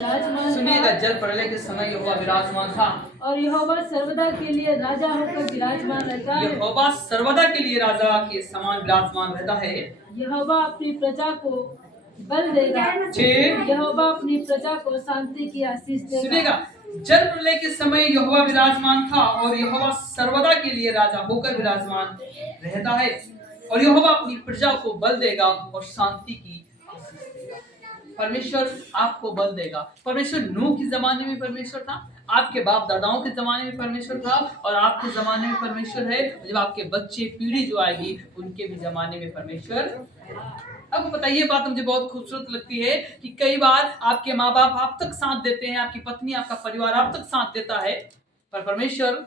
विराजमान सुनिएगा, था जल प्रलय के समय यहोवा विराजमान था और यहोवा सर्वदा के लिए राजा होकर विराजमान रहता है। यहोवा सर्वदा के लिए राजा के समान विराजमान रहता है। यहोवा अपनी प्रजा को बल देगा। जी। यहोवा अपनी प्रजा को शांति की आशीष देगा। सुनिएगा, जल प्रलय के समय यहोवा विराजमान था और यहोवा सर्वदा के लिए राजा होकर विराजमान रहता है और यहोवा अपनी प्रजा को बल देगा और शांति की आशीष देगा। परमेश्वर आपको बल देगा। परमेश्वर नूह के जमाने में परमेश्वर था, आपके बाप दादाओं के जमाने में परमेश्वर था और आपके जमाने में परमेश्वर है। जब आपके बच्चे पीढ़ी जो आएगी उनके भी जमाने में परमेश्वर। आपको पता ये बात मुझे बहुत खूबसूरत लगती है कि कई बार आपके माँ बाप आप तक साथ देते हैं, आपकी पत्नी आपका परिवार आप तक साथ देता है, पर परमेश्वर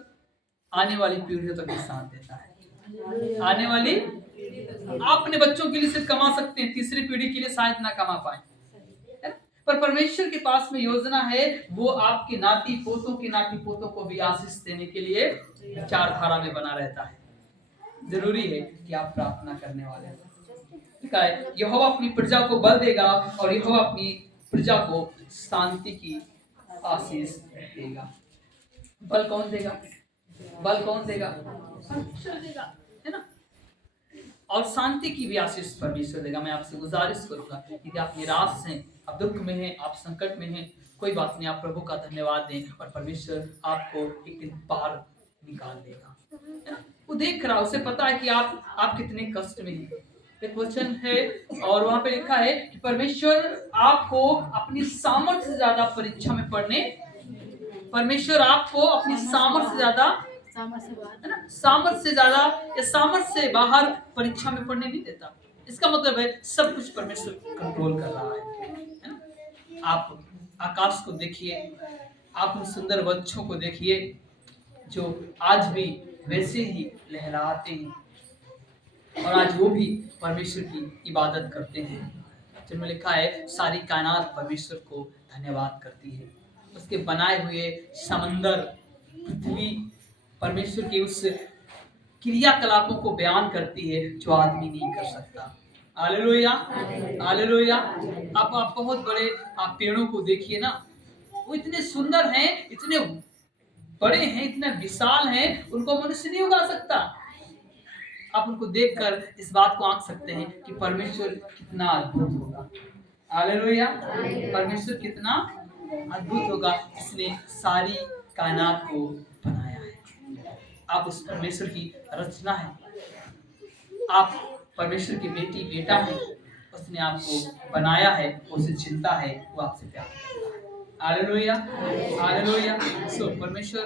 आने वाली पीढ़ियों तक भी साथ देता है। आने वाली आप अपने बच्चों के लिए सिर्फ कमा सकते हैं, तीसरी पीढ़ी के लिए शायद ना कमा पाए, पर परमेश्वर के पास में योजना है, वो आपके नाती पोतों के नाती पोतों को भी आशीष देने के लिए विचारधारा में बना रहता है। जरूरी है कि आप प्रार्थना करने वाले हैं। यहोवा अपनी प्रजा को बल देगा और यहोवा अपनी प्रजा को शांति की आशीष देगा। बल कौन देगा? बल कौन देगा? परमेश्वर देगा, है ना। और शांति की भी आशीष परमेश्वर देगा। मैं आपसे गुजारिश करूंगा, यदि आप निराश हैं, आप दुख में हैं, आप संकट में हैं, कोई बात नहीं, आप प्रभु का धन्यवाद दें और परमेश्वर आपको एक दिन पार निकाल देगा, है ना। वो देख रहा, उसे पता है कि आप कितने कष्ट में हैं। एक वचन है और वहां पे लिखा है कि परमेश्वर आपको अपनी सामर्थ्य से ज्यादा परीक्षा में पढ़ने, परमेश्वर आपको अपनी सामर्थ्य से ज्यादा, है ना, सामर्थ्य से ज्यादा या सामर्थ्य से बाहर परीक्षा में पढ़ने नहीं देता। इसका मतलब है सब कुछ परमेश्वर कंट्रोल कर रहा है ना। आप आकाश को देखिए, आप उन सुंदर बच्चों को देखिए जो आज भी वैसे ही लहराते हैं और आज वो भी परमेश्वर की इबादत करते हैं। जिनमें लिखा है सारी कायनात परमेश्वर को धन्यवाद करती है। उसके बनाए हुए समंदर, पृथ्वी परमेश्वर के उस क्रियाकलापों को बयान करती है जो आदमी नहीं कर सकता। Hallelujah, hallelujah. आप बहुत बड़े आप पेड़ों को देखिए ना, वो इतने सुंदर हैं, इतने बड़े हैं, इतने विशाल हैं, उनको मनुष्य नहीं उगा सकता। आप उनको देखकर इस बात को आंक सकते हैं कि परमेश्वर कितना अद्भुत होगा। हालेलुया, परमेश्वर कितना अद्भुत होगा जिसने सारी कायनात को बनाया है। आप उस परमेश्वर की रचना है, आप परमेश्वर की बेटी बेटा है। उसने आपको बनाया है, उसे चिंता है, वो आपसे प्यार करता है। Hallelujah, hallelujah. सो परमेश्वर